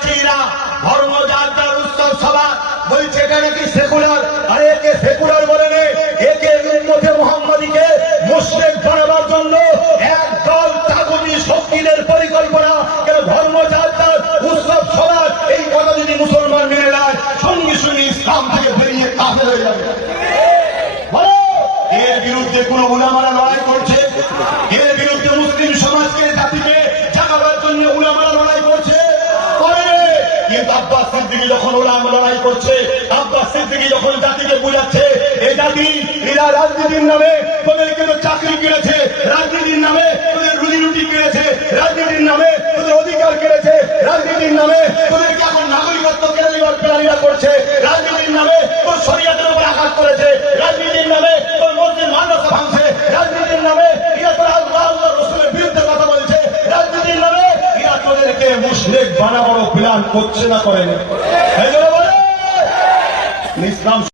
যাচ্ছে এরা ধর্মযাত্রার উৎসব সভা বলছে এটা নাকি সেকুলার। আরে একে সেকুলার বলে নে, একে উম্মতে মুহাম্মাদীকে মুশরিক বানাবার জন্য একদল তাগুতি শক্তিদের পরিকল্পনা। কেন ধর্মযাত্রার উৎসব সভা এই কথা যদি মুসলমান মেনে নেয় সঙ্গে সঙ্গে ইসলাম থেকে বেরিয়ে কাফের হয়ে যাবে। এর বিরুদ্ধে কোন উলামারা লড়াই করছে? এর বিরুদ্ধে মুসলিম সমাজকে জাতিকে জাগাবার জন্য উলামারা লড়াই করছে? কিন্তু আব্বাস সিদ্দিকী যখন উলামা লড়াই করছে, আব্বাস সিদ্দিকী যখন জাতিকে বুঝাচ্ছে এই জাতি এরা রাজনীতির নামে তোদেরকে তো চাকরি কিনেছে, রাজনীতির নামে তোদের রুজি রুটি কিনেছে, রাজনীতির নামে তোদের অধিকার কিনেছে, রাজনীতির নামে তোদেরকে এখন নাগরিকত্ব কেড়ে নেওয়ার প্ল্যানিং করছে, রাজনীতির নামে তোর শরীয়তের উপর আঘাত করেছে, রাজনীতির নামে তোর মসজিদ মাদ্রাসা ভাঙছে, রাজনীতির নামে এরা তোর আল্লাহ রাসূলের বিরুদ্ধে কথা বলছে, রাজনীতির নামে এরা তোদেরকে মুশরিক বানাবার প্ল্যান করছে না করেন? ইসলাম